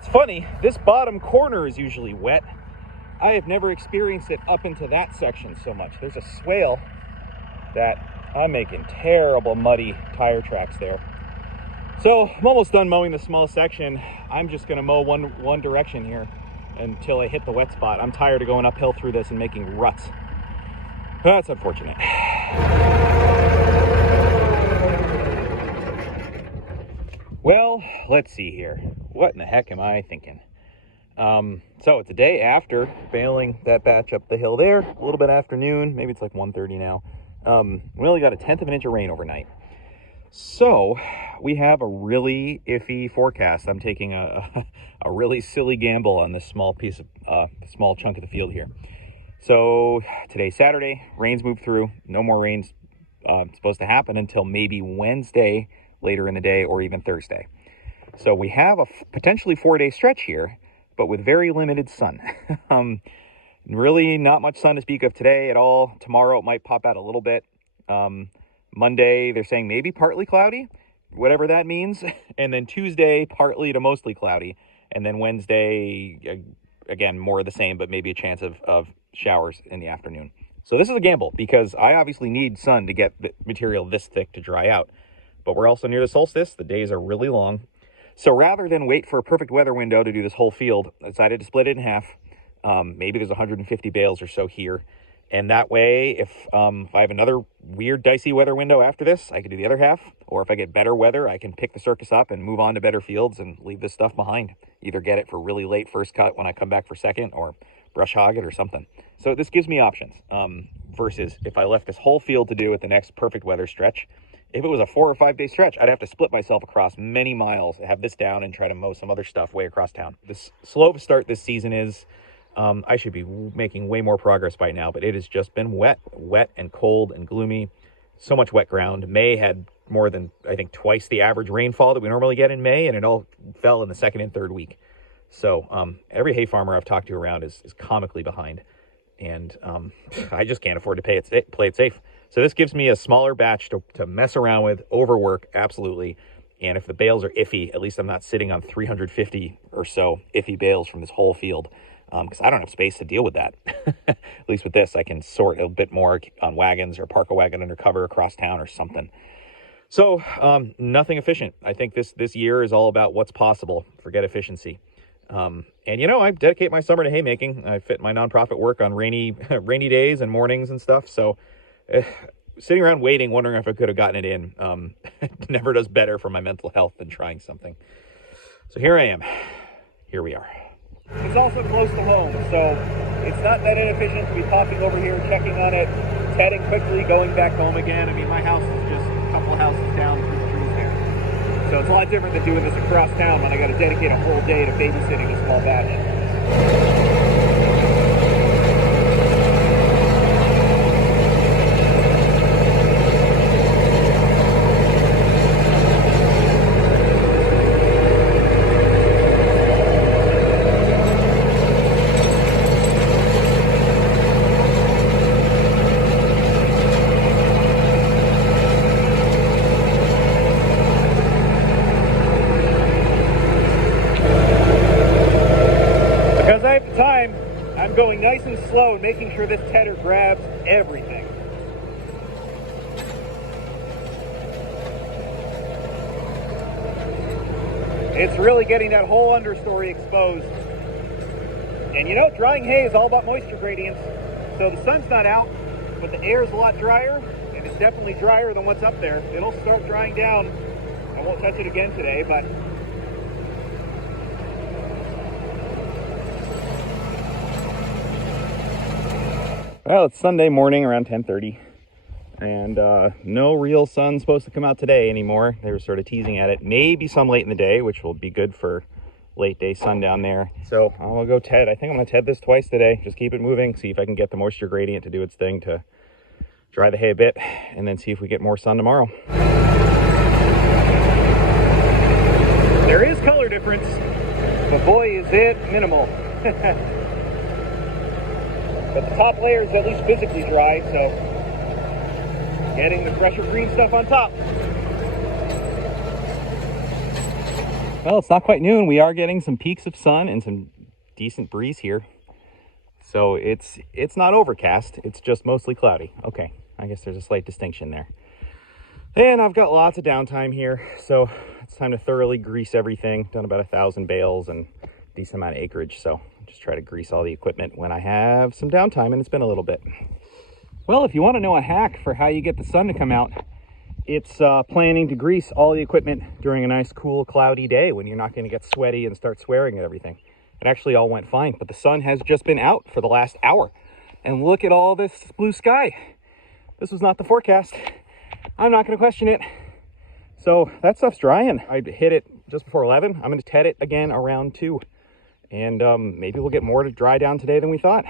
it's funny, this bottom corner is usually wet. I have never experienced it up into that section so much. There's a swale that I'm making terrible muddy tire tracks there. So I'm almost done mowing the small section. I'm just gonna mow one direction here until I hit the wet spot. I'm tired of going uphill through this and making ruts. That's unfortunate. Well, let's see here. What in the heck am I thinking? So it's the day after baling that batch up the hill there, a little bit after noon, maybe it's like 1:30 now. We only got 1/10 of an inch of rain overnight. So we have a really iffy forecast. I'm taking a really silly gamble on this small piece of, small chunk of the field here. So today's Saturday, rains move through, no more rains supposed to happen until maybe Wednesday later in the day or even Thursday. So we have a potentially 4-day stretch here, but with very limited sun. Really not much sun to speak of today at all. Tomorrow it might pop out a little bit. Monday they're saying maybe partly cloudy, whatever that means. And then Tuesday partly to mostly cloudy. And then Wednesday, again, more of the same, but maybe a chance of showers in the afternoon. So this is a gamble because I obviously need sun to get the material this thick to dry out. But we're also near the solstice. The days are really long. So rather than wait for a perfect weather window to do this whole field, I decided to split it in half. Maybe there's 150 bales or so here. And that way, if I have another weird, dicey weather window after this, I can do the other half. Or if I get better weather, I can pick the circus up and move on to better fields and leave this stuff behind. Either get it for really late first cut when I come back for second, or brush hog it or something. So this gives me options versus if I left this whole field to do at the next perfect weather stretch. If it was a 4 or 5 day stretch, I'd have to split myself across many miles, have this down and try to mow some other stuff way across town. This slow start this season is, I should be making way more progress by now, but it has just been wet and cold and gloomy. So much wet ground. May had more than, I think, twice the average rainfall that we normally get in May, and it all fell in the second and third week. So every hay farmer I've talked to around is comically behind, and I just can't afford to play it safe. So this gives me a smaller batch to mess around with, overwork, absolutely. And if the bales are iffy, at least I'm not sitting on 350 or so iffy bales from this whole field, because I don't have space to deal with that. At least with this, I can sort a bit more on wagons or park a wagon under cover across town or something. So nothing efficient. I think this year is all about what's possible. Forget efficiency. And you know, I dedicate my summer to haymaking. I fit my nonprofit work on rainy days and mornings and stuff. So sitting around waiting, wondering if I could have gotten it in, never does better for my mental health than trying something. So here I am. Here we are. It's also close to home, so it's not that inefficient to be popping over here, checking on it, tedding quickly, going back home again. I mean, my house is just a couple of houses down through the trees there. So it's a lot different than doing this across town when I got to dedicate a whole day to babysitting a small batch. I'm going nice and slow and making sure this tedder grabs everything. It's really getting that whole understory exposed. And you know, drying hay is all about moisture gradients. So the sun's not out, but the air is a lot drier, and it's definitely drier than what's up there. It'll start drying down. I won't touch it again today, but well, it's Sunday morning around 10:30, and no real sun supposed to come out today anymore. They were sort of teasing at it. Maybe some late in the day, which will be good for late day sundown there. So I'll go ted. I think I'm going to ted this twice today. Just keep it moving, see if I can get the moisture gradient to do its thing to dry the hay a bit, and then see if we get more sun tomorrow. There is color difference, but boy is it minimal. But the top layer is at least physically dry, so getting the fresher green stuff on top. Well, it's not quite noon. We are getting some peaks of sun and some decent breeze here. So it's not overcast. It's just mostly cloudy. Okay, I guess there's a slight distinction there. And I've got lots of downtime here, so it's time to thoroughly grease everything. Done about 1,000 bales and a decent amount of acreage, so just try to grease all the equipment when I have some downtime, and it's been a little bit. Well, if you want to know a hack for how you get the sun to come out, it's planning to grease all the equipment during a nice, cool, cloudy day when you're not going to get sweaty and start swearing at everything. It actually all went fine, but the sun has just been out for the last hour. And look at all this blue sky. This was not the forecast. I'm not going to question it. So that stuff's drying. I hit it just before 11. I'm going to TED it again around 2. And maybe we'll get more to dry down today than we thought.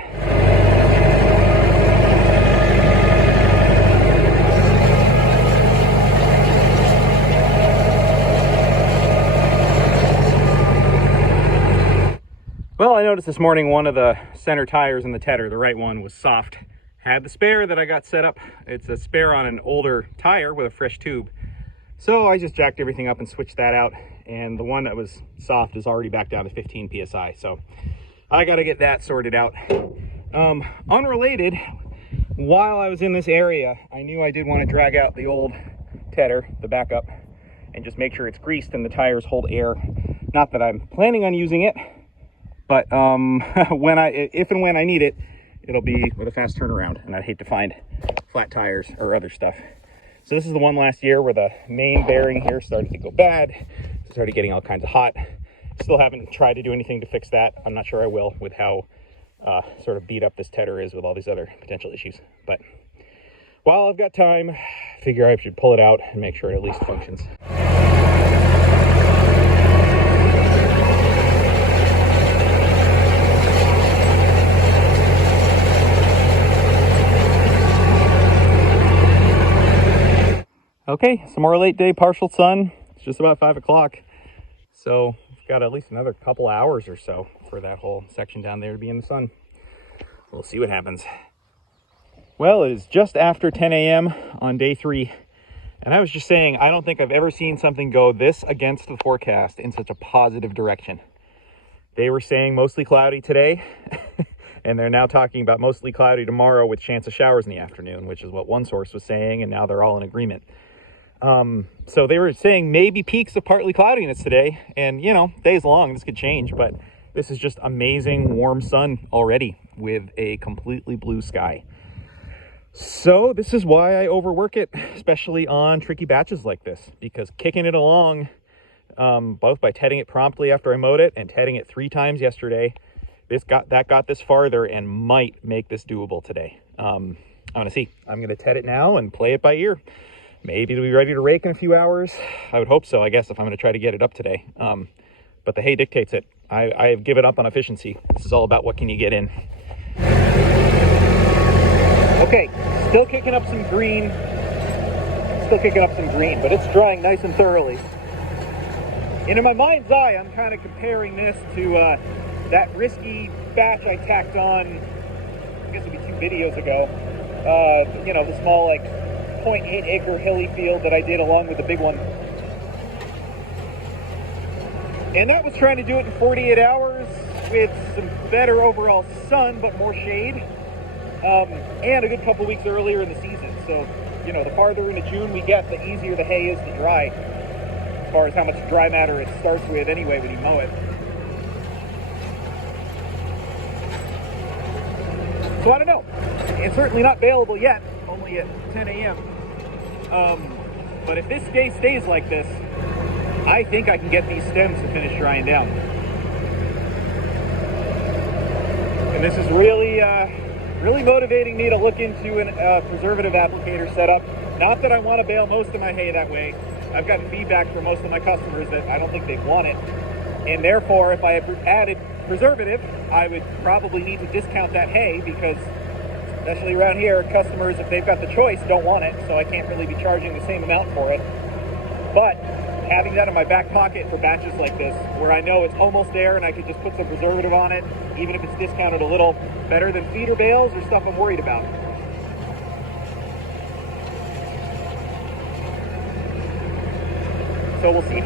Well, I noticed this morning one of the center tires in the tedder, the right one, was soft. Had the spare that I got set up. It's a spare on an older tire with a fresh tube. So I just jacked everything up and switched that out. And the one that was soft is already back down to 15 PSI. So I got to get that sorted out. Unrelated, while I was in this area, I knew I did want to drag out the old tedder, the backup, and just make sure it's greased and the tires hold air. Not that I'm planning on using it, but if and when I need it, it'll be with a fast turnaround, and I'd hate to find flat tires or other stuff. So this is the one last year where the main bearing here started to go bad. It started getting all kinds of hot. Still haven't tried to do anything to fix that. I'm not sure I will with how sort of beat up this tedder is with all these other potential issues. But while I've got time, I figure I should pull it out and make sure it at least functions. Okay, some more late day partial sun. It's just about 5 o'clock. So we've got at least another couple hours or so for that whole section down there to be in the sun. We'll see what happens. Well, it is just after 10 a.m. on day 3. And I was just saying, I don't think I've ever seen something go this against the forecast in such a positive direction. They were saying mostly cloudy today. And they're now talking about mostly cloudy tomorrow with chance of showers in the afternoon, which is what one source was saying. And now they're all in agreement. So they were saying maybe peaks of partly cloudiness today, and you know, days long, this could change, but this is just amazing warm sun already with a completely blue sky. So this is why I overwork it, especially on tricky batches like this, because kicking it along, both by tedding it promptly after I mowed it and tedding it 3 times yesterday, that got this farther and might make this doable today. I'm gonna see. I'm gonna ted it now and play it by ear. Maybe it'll be ready to rake in a few hours. I would hope so, I guess, if I'm going to try to get it up today. But the hay dictates it. I have given up on efficiency. This is all about what can you get in. Okay, still kicking up some green. But it's drying nice and thoroughly. And in my mind's eye, I'm kind of comparing this to that risky batch I tacked on, I guess it'd be 2 videos ago. You know, the small, like, 0.8 acre hilly field that I did along with the big one. And that was trying to do it in 48 hours with some better overall sun, but more shade. And a good couple weeks earlier in the season. So, you know, the farther into June we get, the easier the hay is to dry. As far as how much dry matter it starts with anyway when you mow it. So I don't know. It's certainly not bailable yet, only at 10 a.m. But if this day stays like this, I think I can get these stems to finish drying down. And this is really, really motivating me to look into a preservative applicator setup. Not that I want to bale most of my hay that way. I've gotten feedback from most of my customers that I don't think they'd want it. And therefore, if I had added preservative, I would probably need to discount that hay because, especially around here, customers, if they've got the choice, don't want it, so I can't really be charging the same amount for it. But having that in my back pocket for batches like this, where I know it's almost there and I could just put some preservative on it, even if it's discounted a little, better than feeder bales or stuff I'm worried about. So we'll see.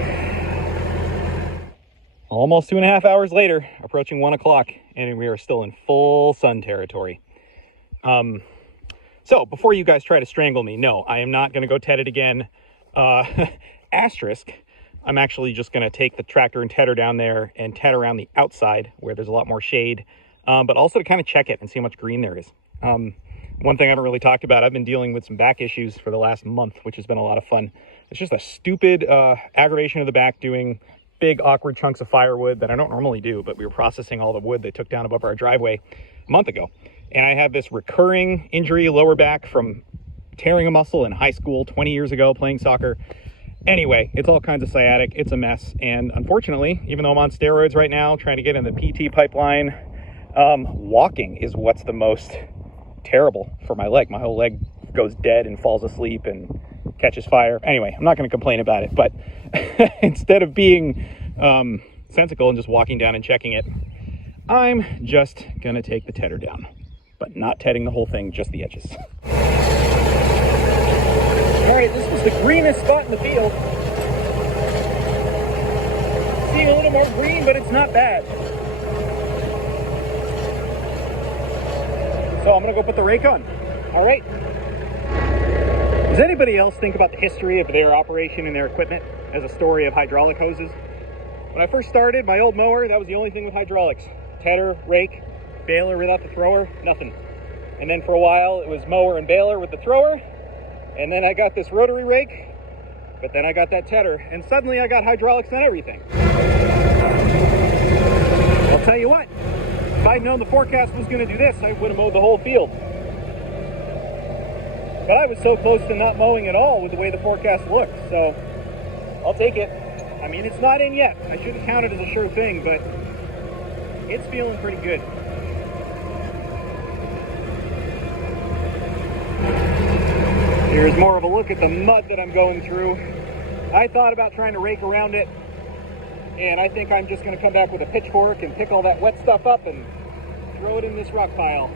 almost 2.5 hours later, approaching 1 o'clock, and we are still in full sun territory. So before you guys try to strangle me, no, I am not going to go ted it again. Asterisk, I'm actually just going to take the tractor and tedder down there and ted around the outside where there's a lot more shade, but also to kind of check it and see how much green there is. One thing I haven't really talked about, I've been dealing with some back issues for the last month, which has been a lot of fun. It's just a stupid aggravation of the back doing big awkward chunks of firewood that I don't normally do, but we were processing all the wood they took down above our driveway a month ago. And I have this recurring injury lower back from tearing a muscle in high school 20 years ago playing soccer. Anyway, it's all kinds of sciatic. It's a mess. And unfortunately, even though I'm on steroids right now, trying to get in the PT pipeline, walking is what's the most terrible for my leg. My whole leg goes dead and falls asleep and catches fire. Anyway, I'm not going to complain about it, but instead of being sensical and just walking down and checking it, I'm just going to take the tedder down, but not tedding the whole thing, just the edges. All right, this was the greenest spot in the field. Seeing a little more green, but it's not bad. So I'm gonna go put the rake on. All right. Does anybody else think about the history of their operation and their equipment as a story of hydraulic hoses? When I first started my old mower, that was the only thing with hydraulics. Tedder, rake, baler without the thrower, nothing. And then for a while it was mower and baler with the thrower. And then I got this rotary rake, but then I got that tedder, and suddenly I got hydraulics on everything. I'll tell you what, if I'd known the forecast was going to do this, I would have mowed the whole field. But I was so close to not mowing at all with the way the forecast looked, so I'll take it. I mean, it's not in yet. I shouldn't count it as a sure thing, but it's feeling pretty good. Here's more of a look at the mud that I'm going through. I thought about trying to rake around it, and I think I'm just going to come back with a pitchfork and pick all that wet stuff up and throw it in this rock pile.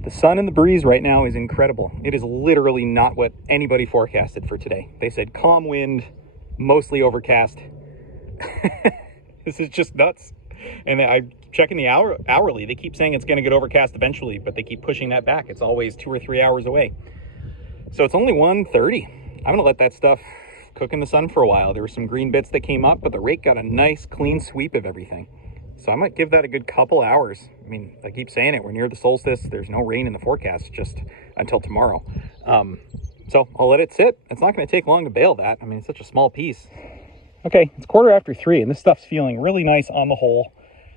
The sun and the breeze right now is incredible. It is literally not what anybody forecasted for today. They said calm wind, mostly overcast. This is just nuts. And I'm checking the hourly. They keep saying it's going to get overcast eventually, but they keep pushing that back. It's always 2 or 3 hours away. So it's only 1:30. I'm going to let that stuff cook in the sun for a while. There were some green bits that came up, but the rake got a nice clean sweep of everything. So I might give that a good couple hours. I mean, I keep saying it, we're near the solstice. There's no rain in the forecast just until tomorrow. So I'll let it sit. It's not going to take long to bale that. I mean, it's such a small piece. Okay, it's 3:15, and this stuff's feeling really nice on the whole.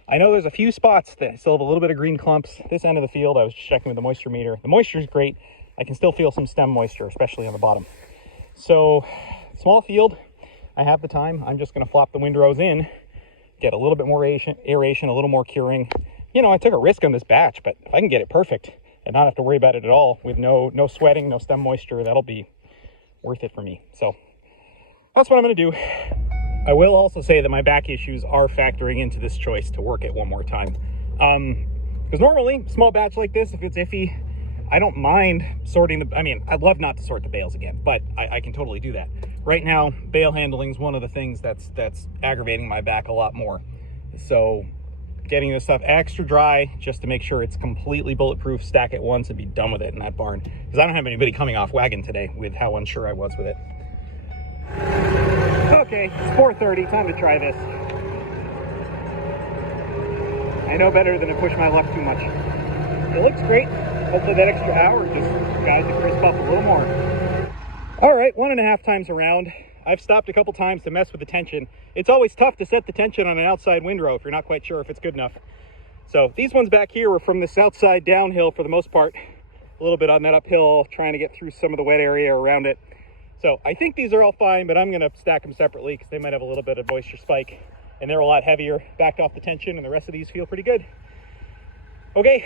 I know there's a few spots that still have a little bit of green clumps. This end of the field, I was just checking with the moisture meter. The moisture is great. I can still feel some stem moisture, especially on the bottom. So, small field, I have the time. I'm just going to flop the windrows in, get a little bit more aeration, a little more curing. You know, I took a risk on this batch, but if I can get it perfect and not have to worry about it at all with no sweating, no stem moisture, that'll be worth it for me. So, that's what I'm going to do. I will also say that my back issues are factoring into this choice to work it one more time. Because normally, small batch like this, if it's iffy, I don't mind sorting the, I mean, I'd love not to sort the bales again, but I can totally do that. Right now, bale handling is one of the things that's aggravating my back a lot more. So getting this stuff extra dry just to make sure it's completely bulletproof, stack it once and be done with it in that barn. Because I don't have anybody coming off wagon today with how unsure I was with it. Okay, it's 4:30, time to try this. I know better than to push my luck too much. It looks great. Hopefully that extra hour just guides the crisp up a little more. All right, 1.5 times around. I've stopped a couple times to mess with the tension. It's always tough to set the tension on an outside windrow if you're not quite sure if it's good enough. So these ones back here were from this outside downhill for the most part. A little bit on that uphill, trying to get through some of the wet area around it. So I think these are all fine, but I'm gonna stack them separately because they might have a little bit of moisture spike and they're a lot heavier, backed off the tension, and the rest of these feel pretty good. Okay.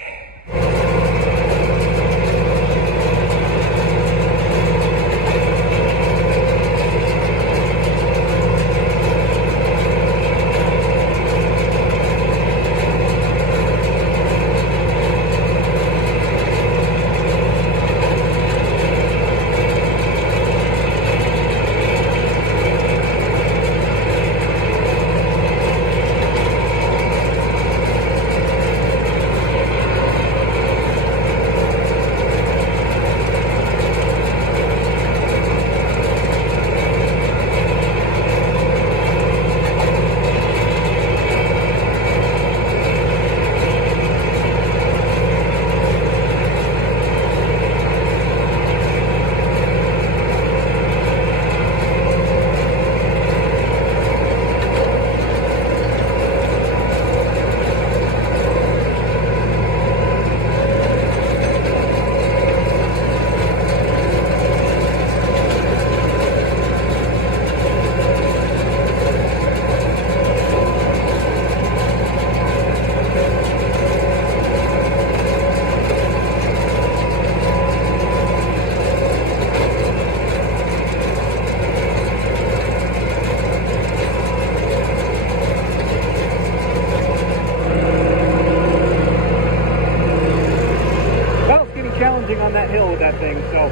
challenging on that hill with that thing. So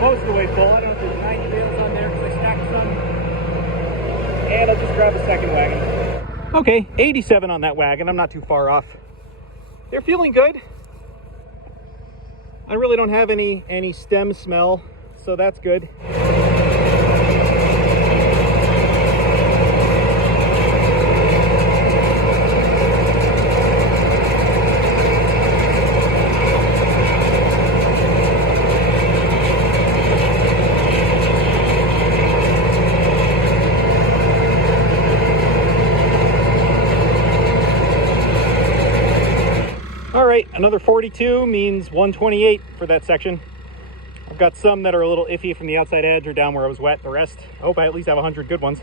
most of the way full. I don't know if there's 90 bales on there because I stacked some. And I'll just grab a second wagon. Okay, 87 on that wagon. I'm not too far off. They're feeling good. I really don't have any stem smell, so that's good. All right, another 42 means 128 for that section. I've got some that are a little iffy from the outside edge or down where it was wet. The rest, I hope I at least have 100 good ones.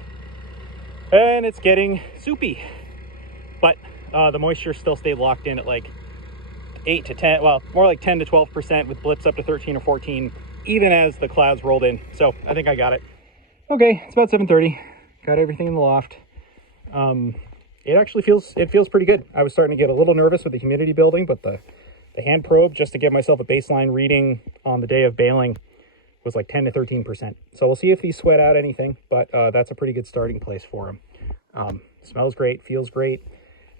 And it's getting soupy, but the moisture still stayed locked in at like 8 to 10, well, more like 10 to 12% with blips up to 13 or 14, even as the clouds rolled in. So I think I got it. Okay, it's about 7:30. Got everything in the loft. It actually feels pretty good. I was starting to get a little nervous with the humidity building, but the hand probe, just to give myself a baseline reading on the day of baling, was like 10 to 13%. So we'll see if these sweat out anything, but that's a pretty good starting place for them. Smells great, feels great.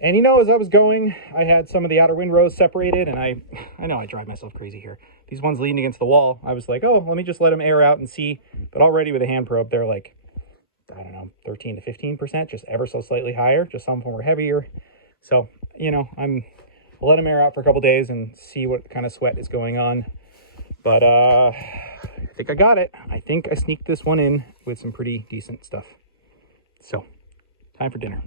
And you know, as I was going, I had some of the outer windrows separated, and I know I drive myself crazy here. These ones leaning against the wall, I was like, oh, let me just let them air out and see. But already with a hand probe, they're like, I don't know, 13 to 15%, just ever so slightly higher. Just some of them were heavier. So, you know, I'll let them air out for a couple days and see what kind of sweat is going on. But I think I got it. I think I sneaked this one in with some pretty decent stuff. So, time for dinner.